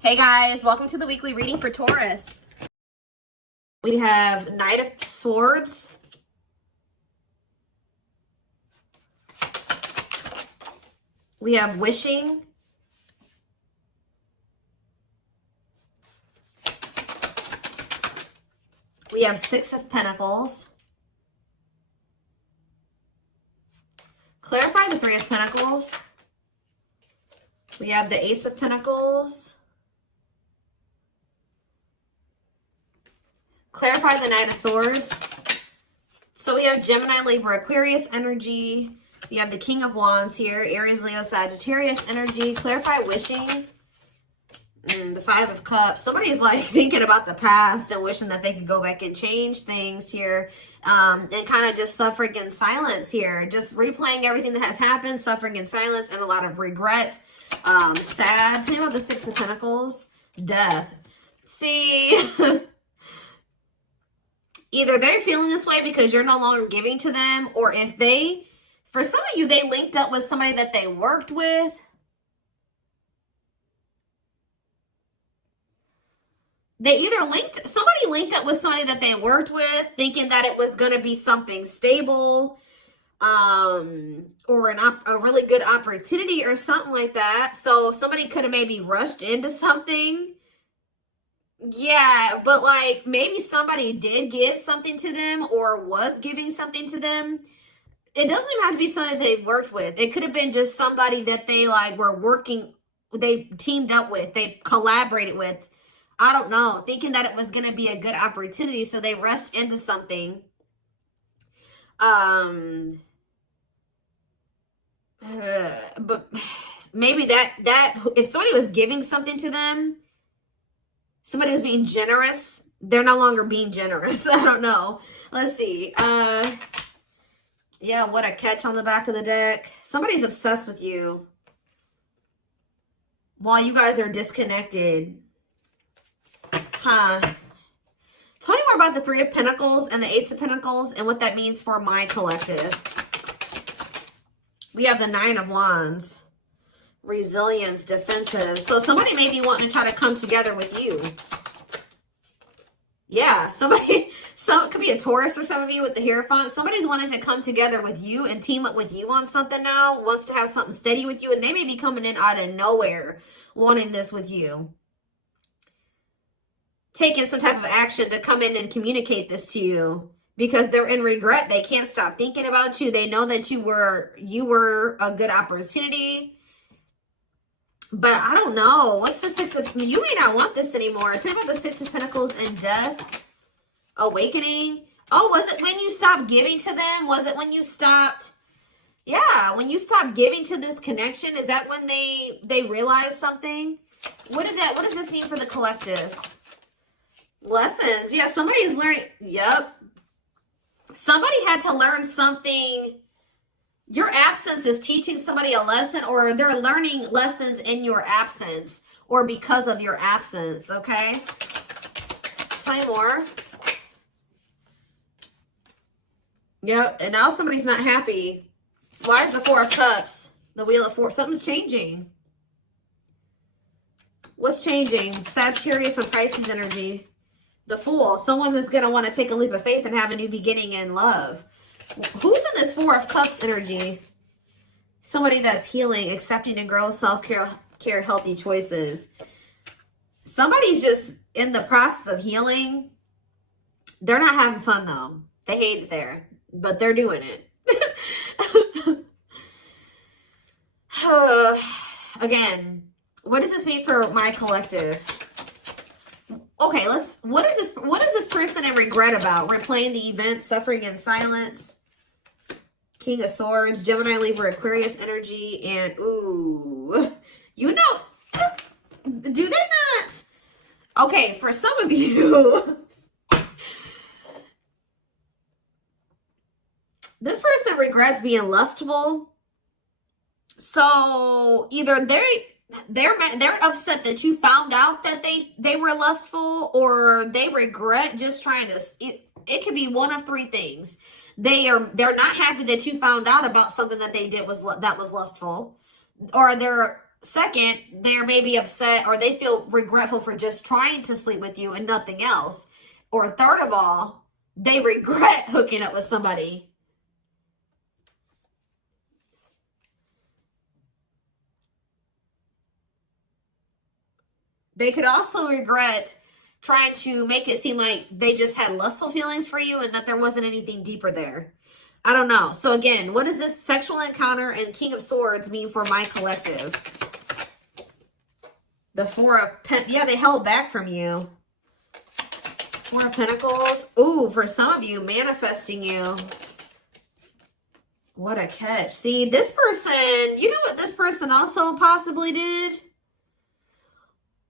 Hey guys, welcome to the weekly reading for Taurus. We have Knight of Swords. We have Wishing. We have Six of Pentacles. Clarify the Three of Pentacles. We have the Ace of Pentacles. Clarify the Knight of Swords. So we have Gemini, Libra, Aquarius energy. We have the King of Wands here. Aries, Leo, Sagittarius energy. Clarify Wishing. The Five of Cups. Somebody's like thinking about the past and wishing that they could go back and change things here. And kind of just suffering in silence here. Just replaying everything that has happened. Suffering in silence and a lot of regret. Sad. Tell me about the Six of Pentacles. Death. See... Either they're feeling this way because you're no longer giving to them, or if they, for some of you, they linked up with somebody that they worked with. They either somebody linked up with somebody that they worked with, thinking that it was going to be something stable, or a really good opportunity or something like that. So somebody could have maybe rushed into something. Yeah, but like maybe somebody did give something to them or was giving something to them. It doesn't even have to be somebody they worked with. It could have been just somebody that they like were working, they teamed up with, they collaborated with. I don't know, thinking that it was going to be a good opportunity, so they rushed into something. But maybe that if somebody was giving something to them, somebody was being generous. They're no longer being generous. I don't know. Let's see. Yeah, what a catch on the back of the deck. Somebody's obsessed with you while you guys are disconnected. Huh. Tell me more about the Three of Pentacles and the Ace of Pentacles and what that means for my collective. We have the Nine of Wands. Resilience, defensive. So somebody may be wanting to try to come together with you. Yeah, it could be a Taurus for some of you with the Hierophant. Somebody's wanting to come together with you and team up with you on something now. Wants to have something steady with you. And they may be coming in out of nowhere wanting this with you. Taking some type of action to come in and communicate this to you. Because they're in regret. They can't stop thinking about you. They know that you were a good opportunity. But I don't know. What's the Six of... You may not want this anymore. Tell me about the Six of Pentacles and Death. Awakening. Oh, was it when you stopped giving to them? Was it when you stopped... Yeah, when you stopped giving to this connection? Is that when they realized something? What does this mean for the collective? Lessons. Yeah, somebody's learning... Yep. Somebody had to learn something... Your absence is teaching somebody a lesson, or they're learning lessons in your absence or because of your absence, okay? Tell me more. Yep, and now somebody's not happy. Why is the Four of Cups? The Wheel of Fortune. Something's changing. What's changing? Sagittarius and Pisces energy. The Fool. Someone is going to want to take a leap of faith and have a new beginning in love. Who's in this Four of Cups energy? Somebody that's healing, accepting and growing, self-care, healthy choices. Somebody's just in the process of healing. They're not having fun, though. They hate it there, but they're doing it. Again, what does this mean for my collective? Okay, what is this person in regret about? Replaying the event, suffering in silence. King of Swords, Gemini, Libra, Aquarius energy, and ooh, you know, do they not? Okay, for some of you, this person regrets being lustful. So either they're upset that you found out that they were lustful, or they regret just trying to. It could be one of three things. They're not happy that you found out about something that they did that was lustful, or they're second, they're maybe upset or they feel regretful for just trying to sleep with you and nothing else. Or third of all, they regret hooking up with somebody. They could also regret trying to make it seem like they just had lustful feelings for you and that there wasn't anything deeper there. I don't know. So again, what does this sexual encounter and King of Swords mean for my collective? The Four of Pentacles. Yeah, they held back from you. Four of Pentacles. Ooh, for some of you, manifesting you. What a catch. See, this person, you know what this person also possibly did?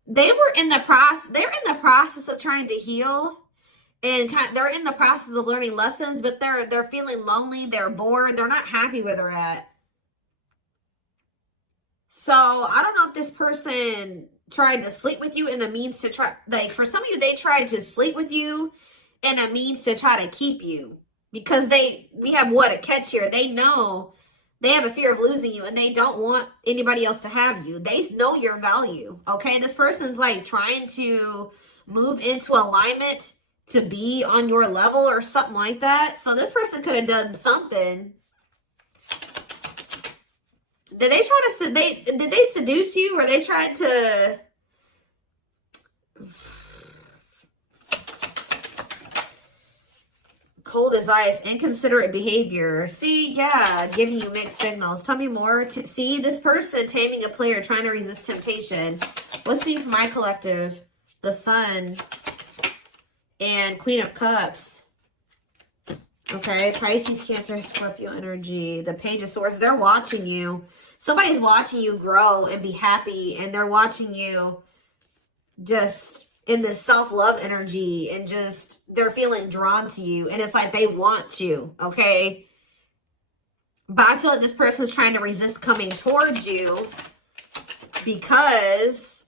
They were in the process, they're in the process of trying to heal. And they're in the process of learning lessons, but they're feeling lonely, they're bored, they're not happy where they're at. So I don't know if this person tried to sleep with you in a means to try, like for some of you, they tried to sleep with you in a means to try to keep you. Because we have what a catch here. They know they have a fear of losing you and they don't want anybody else to have you. They know your value. Okay. This person's like trying to move into alignment to be on your level or something like that. So this person could have done something. Did they try to, did they seduce you or they tried to, cold as ice, inconsiderate behavior. See, yeah, giving you mixed signals. Tell me more. See, this person taming a player, trying to resist temptation. Let's see for my collective. The Sun and Queen of Cups. Okay, Pisces, Cancer, Scorpio energy. The Page of Swords. They're watching you. Somebody's watching you grow and be happy, and they're watching you just in this self-love energy, and just they're feeling drawn to you, and it's like they want you, okay? But I feel like this person's trying to resist coming towards you because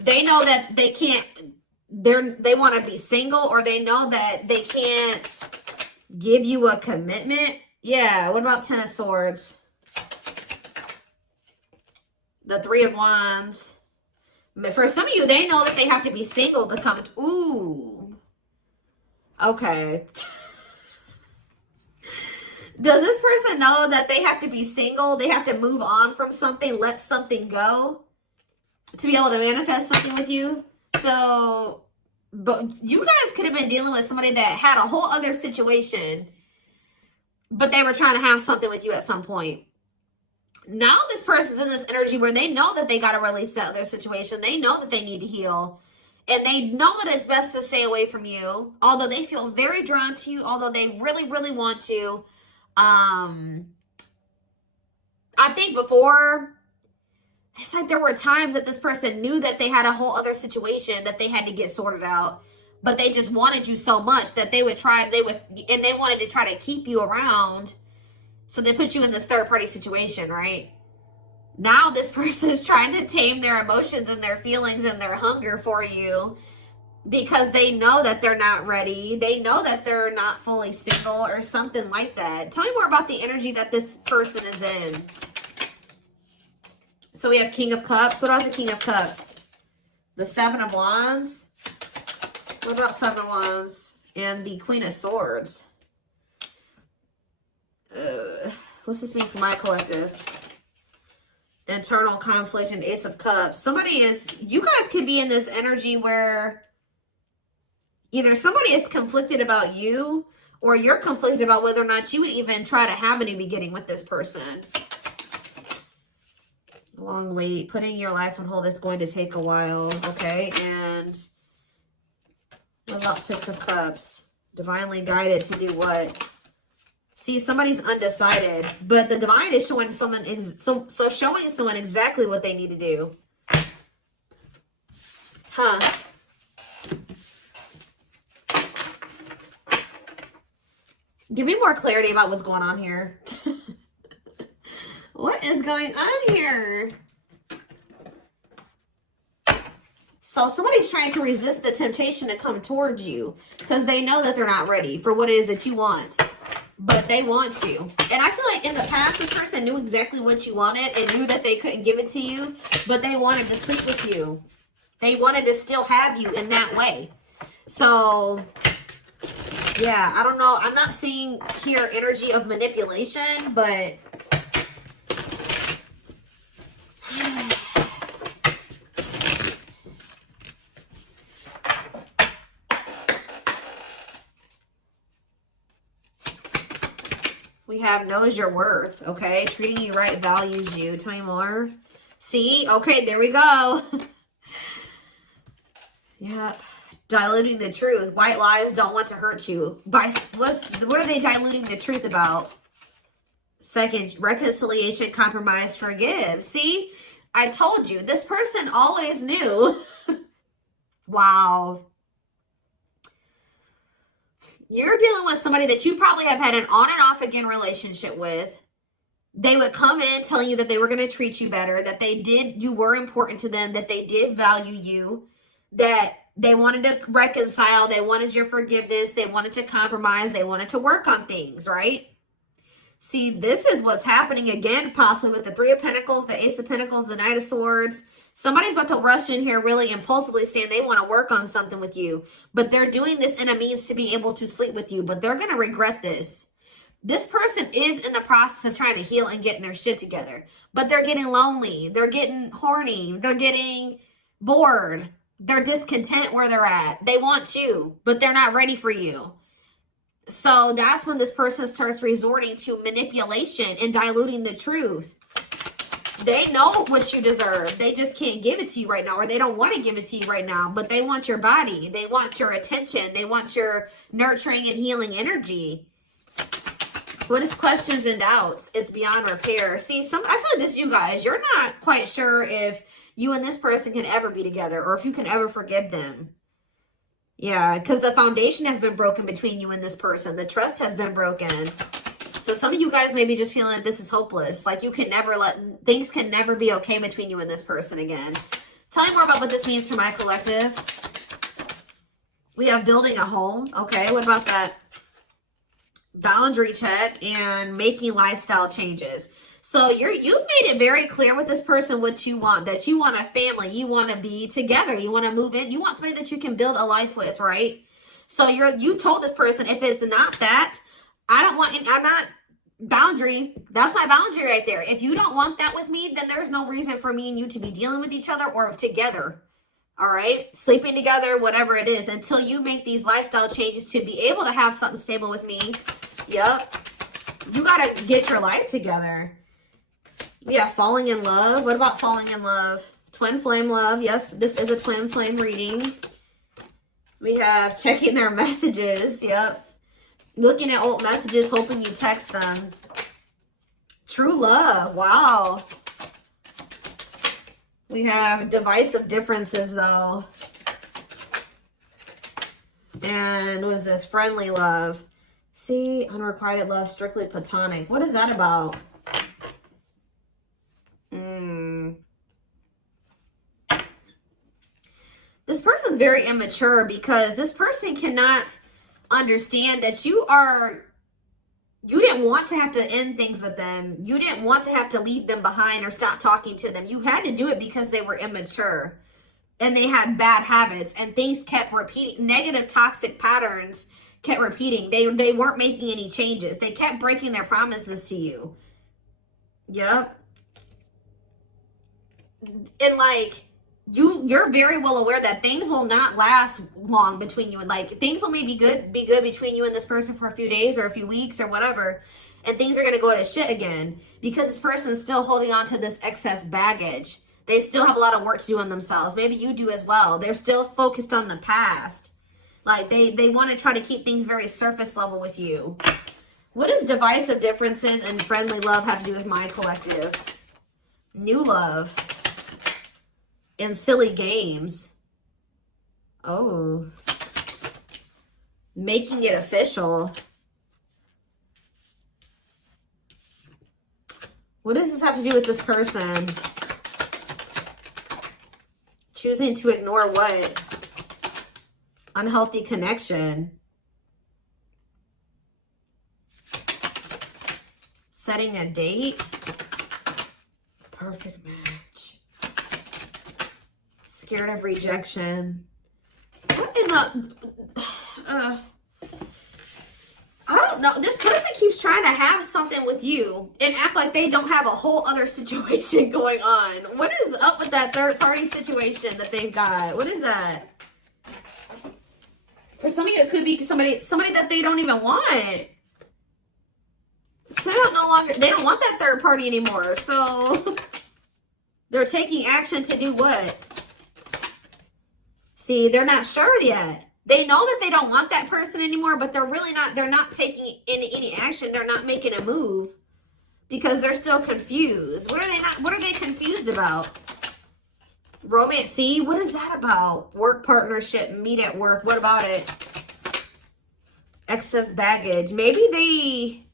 they know that they can't, they want to be single, or they know that they can't give you a commitment. Yeah, what about Ten of Swords? The Three of Wands. For some of you, they know that they have to be single to come to, ooh. Okay. Does this person know that they have to be single? They have to move on from something, let something go to be able to manifest something with you? So, but you guys could have been dealing with somebody that had a whole other situation, but they were trying to have something with you at some point. Now this person's in this energy where they know that they got to release that other situation. They know that they need to heal. And they know that it's best to stay away from you. Although they feel very drawn to you. Although they really, really want to. I think before, it's like there were times that this person knew that they had a whole other situation that they had to get sorted out. But they just wanted you so much that they would and they wanted to try to keep you around. So they put you in this third-party situation, right? Now this person is trying to tame their emotions and their feelings and their hunger for you because they know that they're not ready. They know that they're not fully single or something like that. Tell me more about the energy that this person is in. So we have King of Cups. What else is the King of Cups? The Seven of Wands. What about Seven of Wands? And the Queen of Swords. What's this mean for my collective? Internal conflict and Ace of Cups. You guys could be in this energy where either somebody is conflicted about you, or you're conflicted about whether or not you would even try to have a new beginning with this person. Long wait. Putting your life on hold is going to take a while. Okay. And what about Six of Cups? Divinely guided to do what? See, somebody's undecided, but the divine is showing someone, showing someone exactly what they need to do. Huh. Give me more clarity about what's going on here. What is going on here? So somebody's trying to resist the temptation to come towards you because they know that they're not ready for what it is that you want. but they want you. And I feel like in the past, this person knew exactly what you wanted and knew that they couldn't give it to you, but they wanted to sleep with you. They wanted to still have you in that way. So, yeah, I don't know. I'm not seeing here energy of manipulation, but we have knows your worth, okay? Treating you right, values you. Tell me more. See? Okay, there we go. Yeah. Diluting the truth. White lies don't want to hurt you. What are they diluting the truth about? Second, reconciliation, compromise, forgive. See? I told you. This person always knew. Wow. You're dealing with somebody that you probably have had an on and off again relationship with. They would come in telling you that they were going to treat you better, that you were important to them, that they did value you, that they wanted to reconcile, they wanted your forgiveness, they wanted to compromise, they wanted to work on things, right? See, this is what's happening again, possibly with the Three of Pentacles, the Ace of Pentacles, the Knight of Swords. Somebody's about to rush in here really impulsively saying they want to work on something with you, but they're doing this in a means to be able to sleep with you, but they're going to regret this. This person is in the process of trying to heal and getting their shit together, but they're getting lonely. They're getting horny. They're getting bored. They're discontent where they're at. They want you, but they're not ready for you. So that's when this person starts resorting to manipulation and diluting the truth. They know what you deserve. They just can't give it to you right now, or they don't want to give it to you right now, but they want your body. They want your attention. They want your nurturing and healing energy. What is questions and doubts? It's beyond repair. See, I feel like this, you guys, you're not quite sure if you and this person can ever be together or if you can ever forgive them. Yeah, because the foundation has been broken between you and this person. The trust has been broken. So some of you guys may be just feeling like this is hopeless. Like you can never things can never be okay between you and this person again. Tell me more about what this means for my collective. We have building a home. Okay, what about that? Boundary check and making lifestyle changes. So you've made it very clear with this person what you want, that you want a family, you want to be together, you want to move in, you want somebody that you can build a life with, right? So you told this person, if it's not that, I'm not boundary. That's my boundary right there. If you don't want that with me, then there's no reason for me and you to be dealing with each other or together. All right, sleeping together, whatever it is, until you make these lifestyle changes to be able to have something stable with me. Yep. You got to get your life together. Yeah, falling in love. What about falling in love? Twin flame love. Yes, this is a twin flame reading. We have checking their messages. Yep. Looking at old messages, hoping you text them. True love. Wow. We have divisive differences, though. And what is this? Friendly love. See, unrequited love, strictly platonic. What is that about? This person's very immature because this person cannot understand that you didn't want to have to end things with them. You didn't want to have to leave them behind or stop talking to them. You had to do it because they were immature and they had bad habits and things kept repeating. Negative toxic patterns kept repeating. They weren't making any changes. They kept breaking their promises to you. Yep. And like, you're very well aware that things will not last long between you, and like things will maybe be good between you and this person for a few days or a few weeks or whatever, and things are going to go to shit again because this person is still holding on to this excess baggage. They still have a lot of work to do on themselves. Maybe you do as well. They're still focused on the past. Like they want to try to keep things very surface level with you. What does divisive differences and friendly love have to do with my collective? New love. And silly games. Oh. Making it official. What does this have to do with this person? Choosing to ignore what? Unhealthy connection. Setting a date. Perfect match. Scared of rejection. What in the... I don't know. This person keeps trying to have something with you and act like they don't have a whole other situation going on. What is up with that third party situation that they've got? What is that? For some of you, it could be somebody that they don't even want. So they don't want that third party anymore. So they're taking action to do what? See, they're not sure yet. They know that they don't want that person anymore, but they're not taking any action. They're not making a move because they're still confused. What are they confused about? Romance, see, what is that about? Work partnership, meet at work. What about it? Excess baggage. Maybe they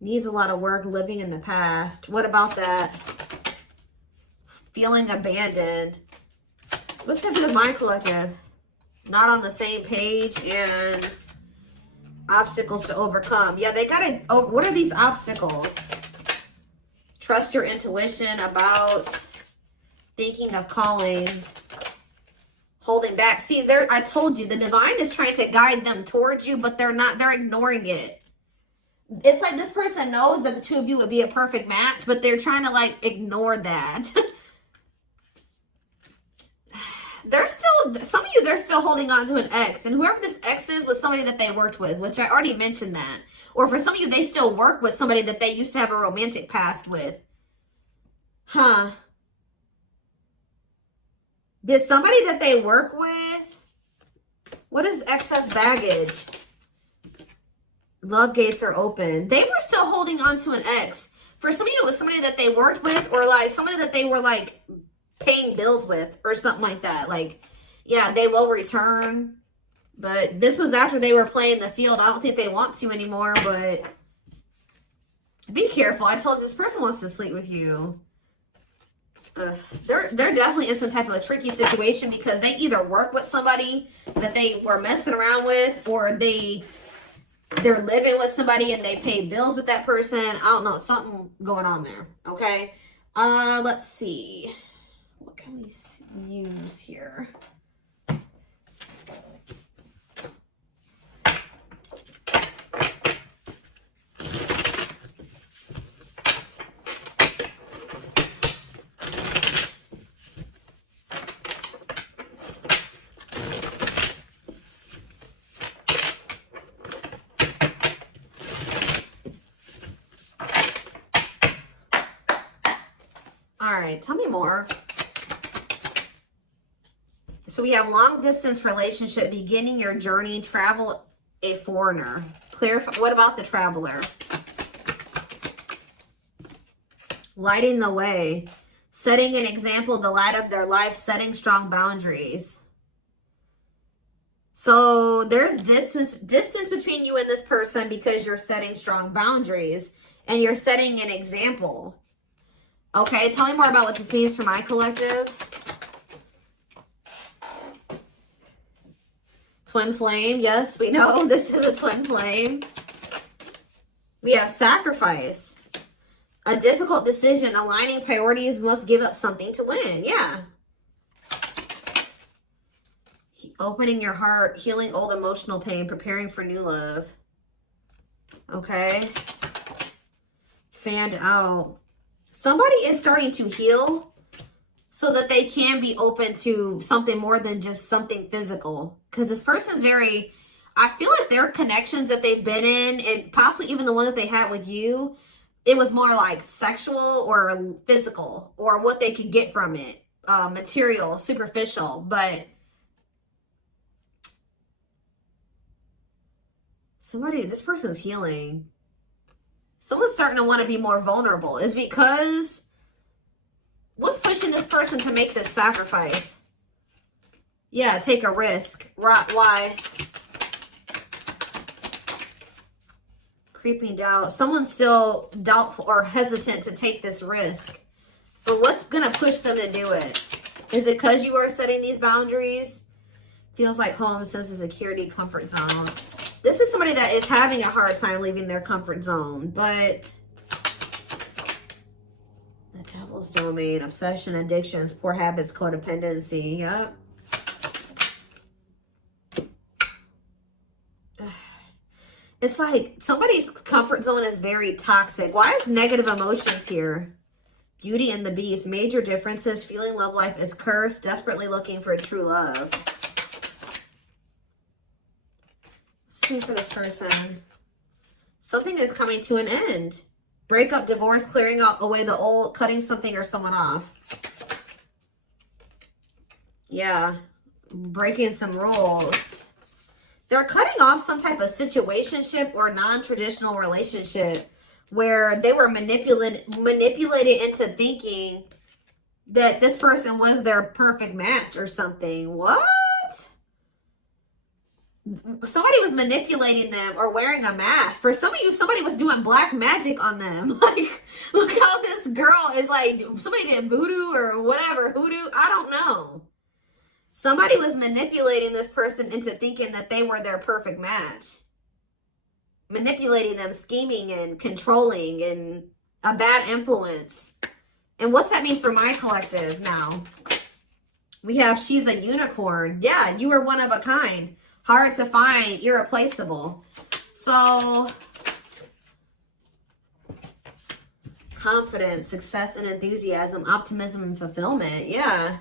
needs a lot of work, living in the past. What about that? Feeling abandoned. What's the difference with my collective? Not on the same page and obstacles to overcome. Yeah, they gotta, what are these obstacles? Trust your intuition, about, thinking of calling, holding back. See, I told you, the divine is trying to guide them towards you, but they're ignoring it. It's like this person knows that the two of you would be a perfect match, but they're trying to like ignore that. Some of you, they're still holding on to an ex. And whoever this ex is was somebody that they worked with, which I already mentioned that. Or for some of you, they still work with somebody that they used to have a romantic past with. Huh. Did somebody that they work with? What is excess baggage? Love gates are open. They were still holding on to an ex. For some of you, it was somebody that they worked with, or like somebody that they were like paying bills with or something like that. Like, yeah, they will return, but this was after they were playing the field. I don't think they want to anymore, but be careful. I told you, this person wants to sleep with you. Ugh. They're definitely in some type of a tricky situation because they either work with somebody that they were messing around with, or they're living with somebody and they pay bills with that person. I don't know, something going on there. Okay. Let's see. What can we use here? All right, tell me more. So we have long distance relationship, beginning your journey, travel, a foreigner. Clarify, what about the traveler? Lighting the way, setting an example, the light of their life, setting strong boundaries. So there's distance between you and this person because you're setting strong boundaries and you're setting an example. Okay, tell me more about what this means for my collective. Twin flame, yes, we know this is a twin flame. We have sacrifice. A difficult decision, aligning priorities, must give up something to win. Yeah. Opening your heart, healing old emotional pain, preparing for new love. Okay. Fanned out. Somebody is starting to heal so that they can be open to something more than just something physical. Because this person's I feel like their connections that they've been in, and possibly even the one that they had with you, it was more like sexual or physical, or what they could get from it. Material, superficial. But this person's healing. Someone's starting to want to be more vulnerable. Is because what's pushing this person to make this sacrifice? Yeah, take a risk. Why? Creeping doubt. Someone's still doubtful or hesitant to take this risk. But what's going to push them to do it? Is it because you are setting these boundaries? Feels like home, sense of security, comfort zone. This is somebody that is having a hard time leaving their comfort zone. But almost domain, obsession, addictions, poor habits, codependency. Yep. It's like somebody's comfort zone is very toxic. Why is negative emotions here? Beauty and the Beast. Major differences. Feeling love life is cursed. Desperately looking for true love. Something for this person. Something is coming to an end. Breakup, divorce, clearing out away the old, cutting something or someone off. Yeah. Breaking some rules. They're cutting off some type of situationship or non-traditional relationship where they were manipulated into thinking that this person was their perfect match or something. What? Somebody was manipulating them or wearing a mask. For some of you, somebody was doing black magic on them. Like, look how this girl is like, somebody did voodoo or whatever, hoodoo. I don't know. Somebody was manipulating this person into thinking that they were their perfect match. Manipulating them, scheming and controlling and a bad influence. And what's that mean for my collective now? We have she's a unicorn. Yeah, you are one of a kind. Hard to find, irreplaceable. So, confidence, success and enthusiasm, optimism and fulfillment. Yeah.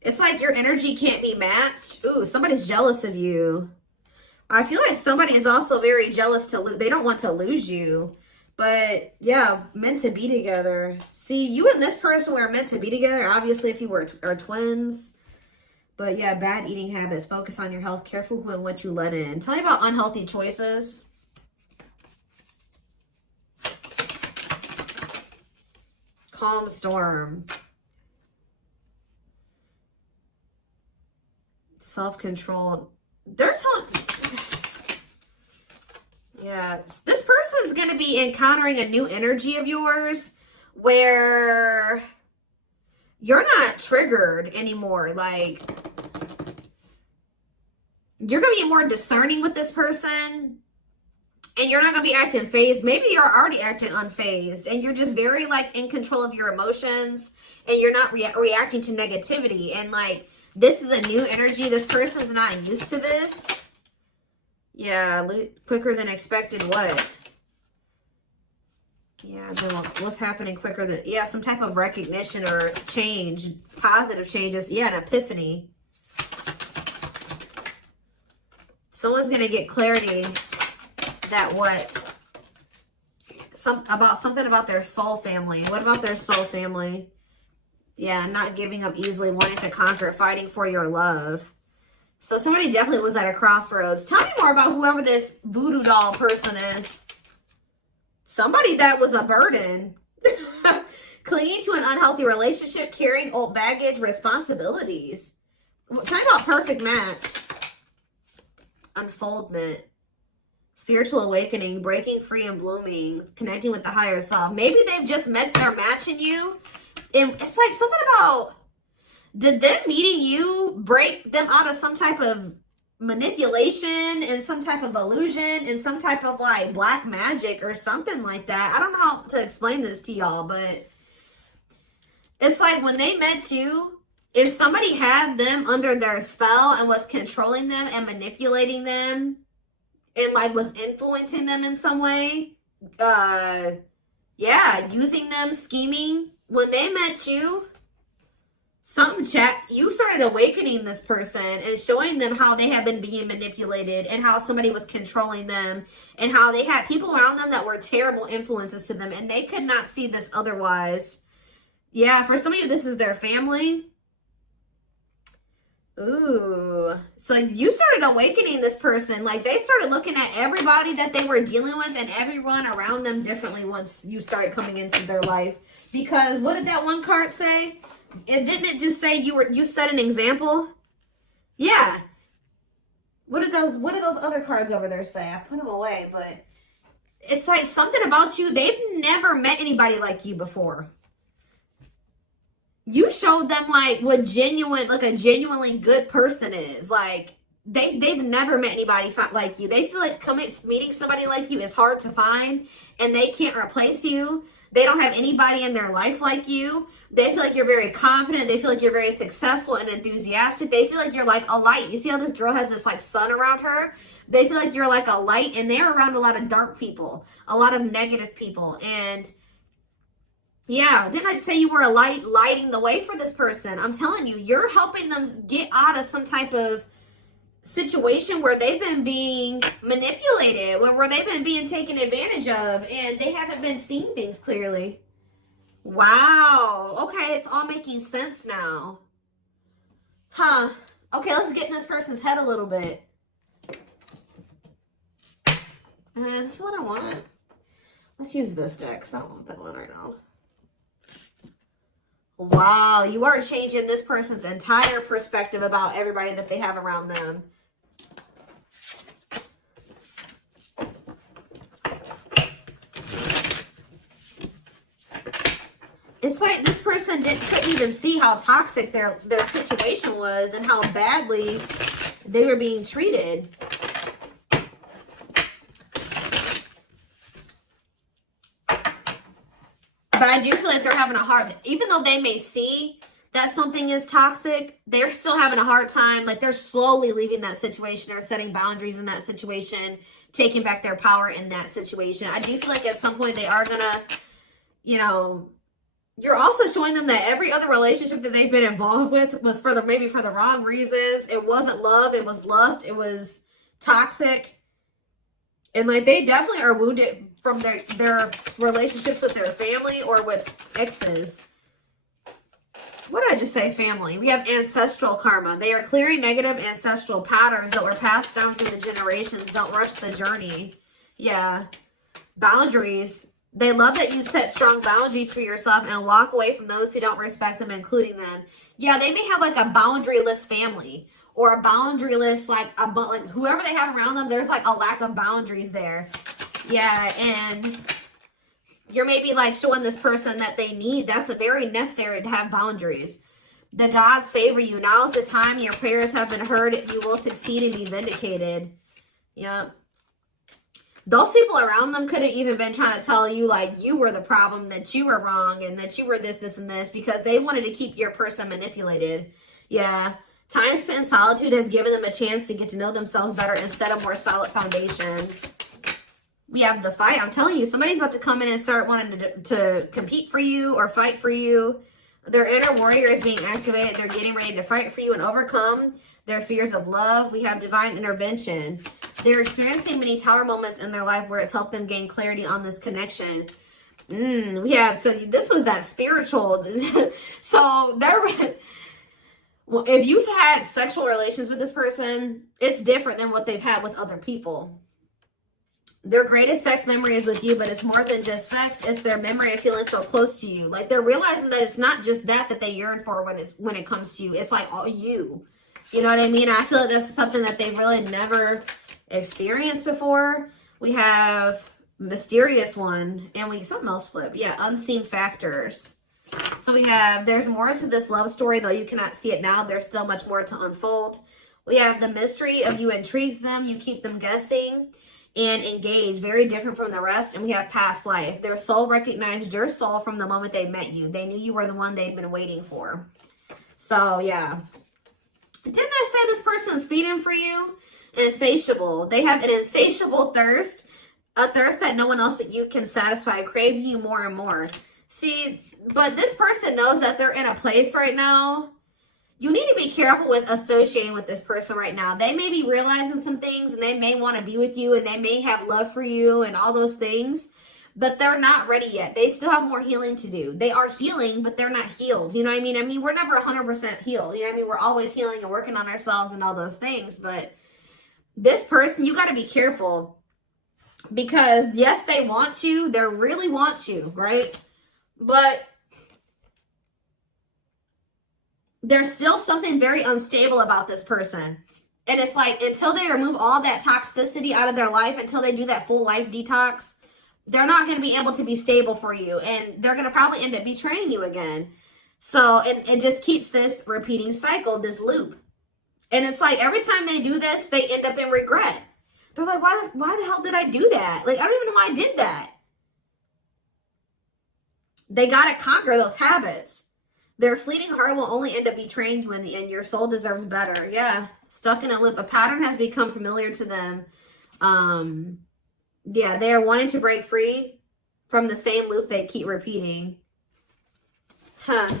It's like your energy can't be matched. Ooh, somebody's jealous of you. I feel like somebody is also very jealous to lose. They don't want to lose you. But yeah, meant to be together. See, you and this person were meant to be together. Obviously, if you are twins. But yeah, bad eating habits. Focus on your health. Careful who and what you let in. Tell me about unhealthy choices. Calm storm. Self-control. They're telling... Yeah, this person is going to be encountering a new energy of yours where you're not triggered anymore. Like, you're going to be more discerning with this person and you're not going to be acting phased. Maybe you're already acting unfazed and you're just very like in control of your emotions and you're not reacting to negativity. And like, this is a new energy. This person's not used to this. Yeah, quicker than expected. What? Yeah, what's happening quicker than... Yeah, some type of recognition or change. Positive changes. Yeah, an epiphany. Someone's going to get clarity that what? Something about their soul family. What about their soul family? Yeah, not giving up easily, wanting to conquer, fighting for your love. So somebody definitely was at a crossroads. Tell me more about whoever this voodoo doll person is. Somebody that was a burden. Clinging to an unhealthy relationship, carrying old baggage, responsibilities. Tell me about perfect match. Unfoldment. Spiritual awakening, breaking free and blooming, connecting with the higher self. Maybe they've just met their match in you. And it's like something about, did them meeting you break them out of some type of manipulation and some type of illusion and some type of like black magic or something like that? I don't know how to explain this to y'all, but it's like when they met you, if somebody had them under their spell and was controlling them and manipulating them and like was influencing them in some way, yeah, using them, scheming. When they met you, you started awakening this person and showing them how they have been being manipulated and how somebody was controlling them and how they had people around them that were terrible influences to them and they could not see this otherwise. Yeah, for some of you, this is their family. Ooh. So you started awakening this person. Like they started looking at everybody that they were dealing with and everyone around them differently once you started coming into their life. Because what did that one card say? Didn't it just say you set an example? Yeah. What did those other cards over there say? I put them away, but it's like something about you. They've never met anybody like you before. You showed them like what a genuinely good person is. Like they've never met anybody like you. They feel like meeting somebody like you is hard to find, and they can't replace you. They don't have anybody in their life like you. They feel like you're very confident. They feel like you're very successful and enthusiastic. They feel like you're like a light. You see how this girl has this like sun around her? They feel like you're like a light, and they're around a lot of dark people, a lot of negative people. And yeah, didn't I just say you were a light, lighting the way for this person? I'm telling you, you're helping them get out of some type of situation where they've been being manipulated, where they've been being taken advantage of, and they haven't been seeing things clearly. Wow. Okay, it's all making sense now. Huh. Okay, let's get in this person's head a little bit. This is what I want. Let's use this deck, because I don't want that one right now. Wow, you are changing this person's entire perspective about everybody that they have around them. It's like this person couldn't even see how toxic their situation was and how badly they were being treated. But I do feel like they're having a hard, even though they may see that something is toxic, they're still having a hard time. Like they're slowly leaving that situation or setting boundaries in that situation, taking back their power in that situation. I do feel like at some point they are gonna, you know, you're also showing them that every other relationship that they've been involved with was maybe for the wrong reasons. It wasn't love, it was lust, it was toxic. And like they definitely are wounded from their relationships with their family or with exes. What did I just say? Family. We have ancestral karma. They are clearing negative ancestral patterns that were passed down through the generations. Don't rush the journey. Yeah. Boundaries. They love that you set strong boundaries for yourself and walk away from those who don't respect them, including them. Yeah, they may have like a boundaryless family or a boundaryless, like whoever they have around them, there's like a lack of boundaries there. Yeah, and you're maybe like showing this person that they need. That's very necessary to have boundaries. The gods favor you. Now is the time. Your prayers have been heard. You will succeed and be vindicated. Yeah. Those people around them could have even been trying to tell you like you were the problem, that you were wrong, and that you were this, this, and this, because they wanted to keep your person manipulated. Yeah. Time spent in solitude has given them a chance to get to know themselves better and set a more solid foundation. We have the fight. I'm telling you, somebody's about to come in and start wanting to compete for you or fight for you. Their inner warrior is being activated. They're getting ready to fight for you and overcome their fears of love. We have divine intervention. They're experiencing many tower moments in their life where it's helped them gain clarity on this connection. We have, so this was that spiritual. So there, well, if you've had sexual relations with this person, it's different than what they've had with other people. Their greatest sex memory is with you, but it's more than just sex. It's their memory of feeling so close to you. Like they're realizing that it's not just that they yearn for when it comes to you. It's like all you. You know what I mean? I feel like that's something that they've really never experienced before. We have mysterious one, and we something else flip. Yeah, unseen factors. So we have, there's more to this love story, though you cannot see it now. There's still much more to unfold. We have the mystery of you intrigues them. You keep them guessing and engaged. Very different from the rest. And we have past life. Their soul recognized your soul from the moment they met you. They knew you were the one they'd been waiting for. So, yeah. Didn't I say this person's feeding for you? Insatiable. They have an insatiable thirst. A thirst that no one else but you can satisfy. Craving you more and more. See, but this person knows that they're in a place right now. You need to be careful with associating with this person right now. They may be realizing some things, and they may want to be with you, and they may have love for you and all those things, but they're not ready yet. They still have more healing to do. They are healing, but they're not healed. You know what I mean? I mean, we're never 100% healed. You know what I mean? We're always healing and working on ourselves and all those things, but this person, you got to be careful, because yes, they want you. They really want you, right? But there's still something very unstable about this person. And it's like, until they remove all that toxicity out of their life, until they do that full life detox, they're not going to be able to be stable for you. And they're going to probably end up betraying you again. So it just keeps this repeating cycle, this loop. And it's like every time they do this, they end up in regret. They're like, why the hell did I do that? Like, I don't even know why I did that. They got to conquer those habits. Their fleeting heart will only end up betraying you in the end. Your soul deserves better. Yeah. Stuck in a loop. A pattern has become familiar to them. Yeah, they are wanting to break free from the same loop they keep repeating. Huh.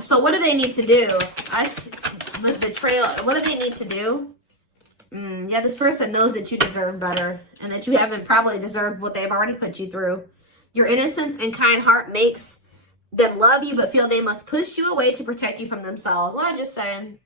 So what do they need to do? With betrayal, what do they need to do? Yeah, this person knows that you deserve better and that you haven't probably deserved what they've already put you through. Your innocence and kind heart makes them love you but feel they must push you away to protect you from themselves. Well, I just said,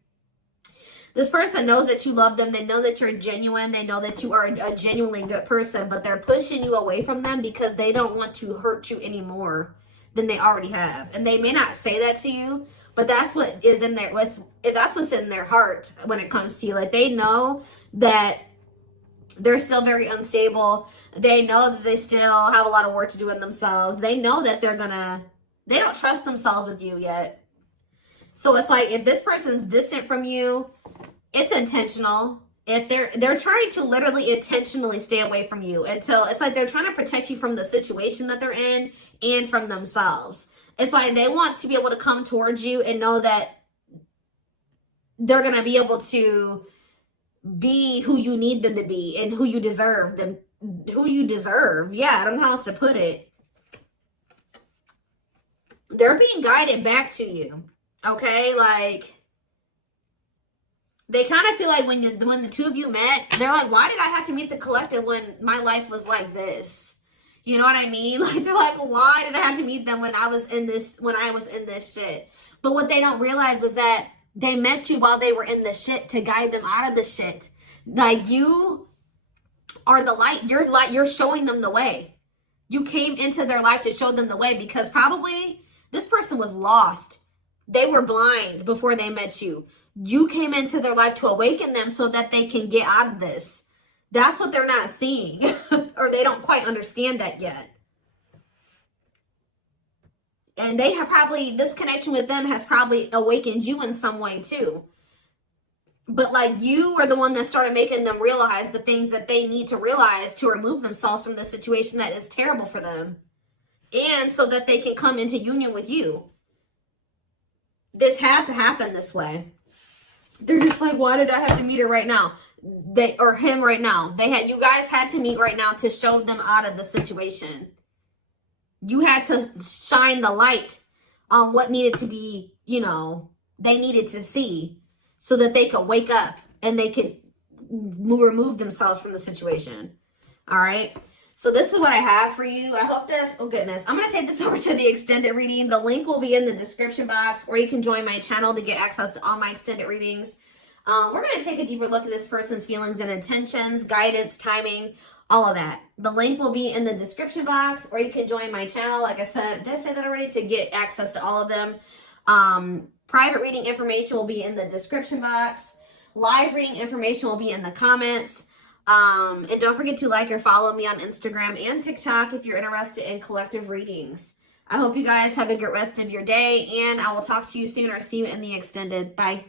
this person knows that you love them. They know that you're genuine. They know that you are a genuinely good person, but they're pushing you away from them because they don't want to hurt you any more than they already have. And they may not say that to you, but that's what is in there. That's what's in their heart when it comes to you. Like, they know that they're still very unstable. They know that they still have a lot of work to do in themselves. They know that they don't trust themselves with you yet. So it's like, if this person's distant from you, it's intentional. If they're trying to literally intentionally stay away from you until it's like they're trying to protect you from the situation that they're in and from themselves. It's like they want to be able to come towards you and know that they're going to be able to be who you need them to be and who you deserve them, who you deserve. Yeah, I don't know how else to put it. They're being guided back to you. Okay, like, they kind of feel like when the two of you met, they're like, why did I have to meet the collective when my life was like this? You know what I mean? Like, they're like, why did I have to meet them when I was in this shit? But what they don't realize was that they met you while they were in the shit to guide them out of the shit. Like, you are the light. You're showing them the way. You came into their life to show them the way because probably this person was lost. They were blind before they met you. You came into their life to awaken them so that they can get out of this. That's what they're not seeing. Or they don't quite understand that yet. And they have probably, this connection with them has probably awakened you in some way too. But like, you are the one that started making them realize the things that they need to realize to remove themselves from the situation that is terrible for them. And so that they can come into union with you. This had to happen this way. They're just like, why did I have to meet her right now? Or him right now. You guys had to meet right now to show them out of the situation. You had to shine the light on what needed to be, they needed to see so that they could wake up and they could remove themselves from the situation. All right. So this is what I have for you. I hope this, oh goodness, I'm going to take this over to the extended reading. The link will be in the description box, or you can join my channel to get access to all my extended readings. We're going to take a deeper look at this person's feelings and intentions, guidance, timing, all of that. The link will be in the description box, or you can join my channel. Like I said, did I say that already? To get access to all of them. Private reading information will be in the description box. Live reading information will be in the comments. And don't forget to like or follow me on Instagram and TikTok if you're interested in collective readings. I hope you guys have a good rest of your day, and I will talk to you soon or see you in the extended. Bye.